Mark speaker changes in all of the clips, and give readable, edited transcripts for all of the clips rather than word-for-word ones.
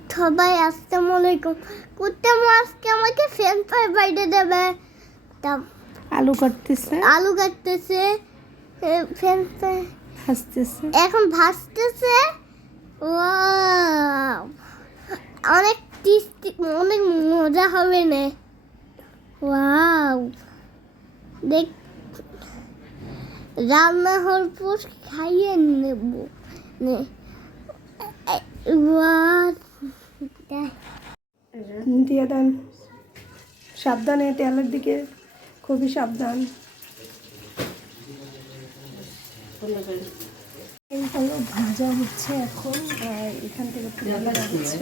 Speaker 1: সবাই আসসালামু আলাইকুম। কুত্তা আজকে আমাকে ফ্রেঞ্চ ফ্রাই বাইরে দেবে।
Speaker 2: আলু কাটতেছে
Speaker 1: ফ্রেঞ্চ ফ্রাই
Speaker 2: ভাজতেছে।
Speaker 1: এখন ভাজতেছে। ওয়াও, অনেক টেস্টি, অনেক মজা হবে না? ওয়াও, দেখ রান্না হওয়ার পর খাইয়ে নেব নে।
Speaker 2: দিয়ে দেন, সাবধানে তেলের দিকে, খুবই সাবধান। এইগুলো ভাজা হচ্ছে এখন, আর এখান থেকে তুলে যাচ্ছে।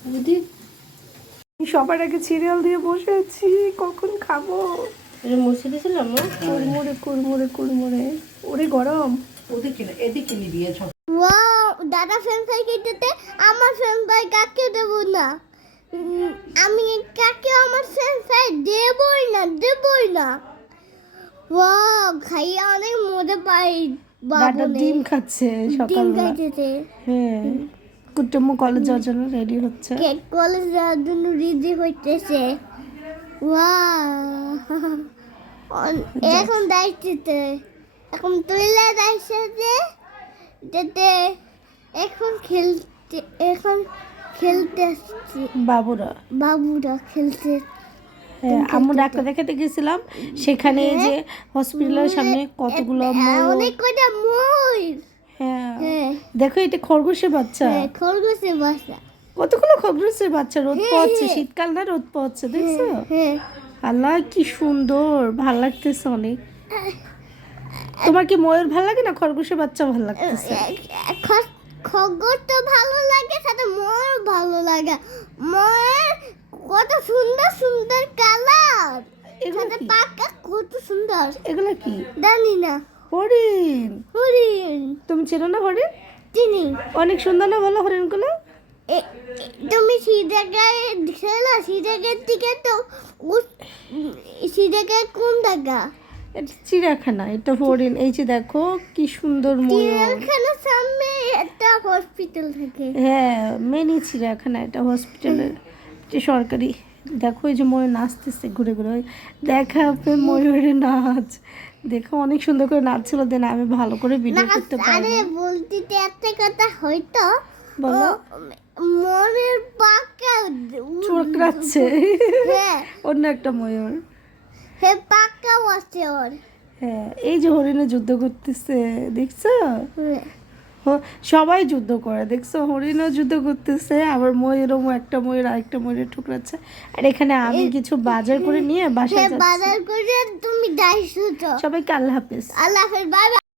Speaker 2: সবার আগে সিরিয়াল দিয়ে বসে আছি, কখন খাবো।
Speaker 3: মুছে দিয়েছিলাম
Speaker 2: কুড়মুড়ে কুড়মুড়ে কুড়মুড়ে, ওরে গরম।
Speaker 3: এদিকে নিবি।
Speaker 1: ওয়াও, দাদা ফ্রেঞ্চ ফ্রাই খেতে, আমার ফ্রেঞ্চ ফ্রাই কাকে দেব না। আমি কাকে আমার ফ্রেঞ্চ ফ্রাই দেবই না। ওয়াও, খাইয়ে অনেক মজা পাই।
Speaker 2: দাদা ডিম খাচ্ছে সকালবেলা। হ্যাঁ, কুটুম্বু কলেজ যাওয়ার জন্য রেডি হচ্ছে।
Speaker 1: কলেজ যাওয়ার জন্য রেডি হইতেছে। ওয়াও, এখন দাইতেছে, এখন তুলে দাইতেছে যেতে। এখন খেলতে আসছি। বাবুরা খেলতে।
Speaker 2: হ্যাঁ, আমরা ডাক্তার দেখাতে গেছিলাম, সেখানে যে হসপিটালের সামনে কতগুলো
Speaker 1: অনেক কটা ময়ূর।
Speaker 2: হ্যাঁ, দেখো এটা খরগোশের বাচ্চা।
Speaker 1: খরগোশের বাচ্চা,
Speaker 2: কতগুলো খরগোশের বাচ্চা। রোদ পাচ্ছে, শীতকাল না, রোদ পাচ্ছে, দেখছো? আল্লাহ কি সুন্দর, ভাল লাগতেছে অনেক। তোমার কি ময়ূর ভাল লাগে না খরগোশের বাচ্চা ভাল লাগতেছে?
Speaker 1: খরগোশ তো ভালো লাগে, সাথে ময়ূর ভালো লাগে। ময়ূর কত সুন্দর সুন্দর কালার, এখানে পাকা কত সুন্দর।
Speaker 2: এগুলো কি
Speaker 1: জানি না।
Speaker 2: হরিণ। তুমি চেনো না হরিণ?
Speaker 1: চিনি।
Speaker 2: অনেক সুন্দর না বলো হরিণগুলো?
Speaker 1: তুমি সিজাগায় খেলা, সিজাগের দিকে তো সিজাগায় কোন জায়গা?
Speaker 2: এটা চিড়িয়াখানা, এটা হরিণ। এই যে দেখো কি সুন্দর ময়ূর।
Speaker 1: চিড়িয়াখানার সামনে একটা হসপিটাল থাকে।
Speaker 2: হ্যাঁ, মিনি চিড়িয়াখানা, এটা হসপিটালের যে সরকারি। দেখো এই যে ময়ূর নাচতেছে ঘুরে ঘুরে, দেখাবে ময়ূরের নাচ। দেখো অনেক সুন্দর করে নাচছিল। দেন আমি ভালো করে ভিডিও করতে পারি।
Speaker 1: আরে বলতে একটা কথা হয়তো
Speaker 2: বলো।
Speaker 1: ময়ূরের পাকা
Speaker 2: চোখরাচ্ছে।
Speaker 1: হ্যাঁ,
Speaker 2: অন্য একটা ময়ূর।
Speaker 1: হ্যাঁ, পাকা আছে ওর।
Speaker 2: হ্যাঁ, এই যে হরিণে যুদ্ধ করতেছে, দেখছো? সবাই যুদ্ধ করে, দেখছো? হরিণও যুদ্ধ করতেছে, আবার ময়ূরও, একটা ময়ূর আরেকটা ময়ূরের ঠুকরাচ্ছে। আর এখানে আমি কিছু বাজার করে নিয়ে বাসায় যাচ্ছি।
Speaker 1: বাজার করে তুমি যাইছো তো।
Speaker 2: সবাইকে আল্লাহ হাফেজ।
Speaker 1: আল্লাহ হাফেজ, বাই বাই।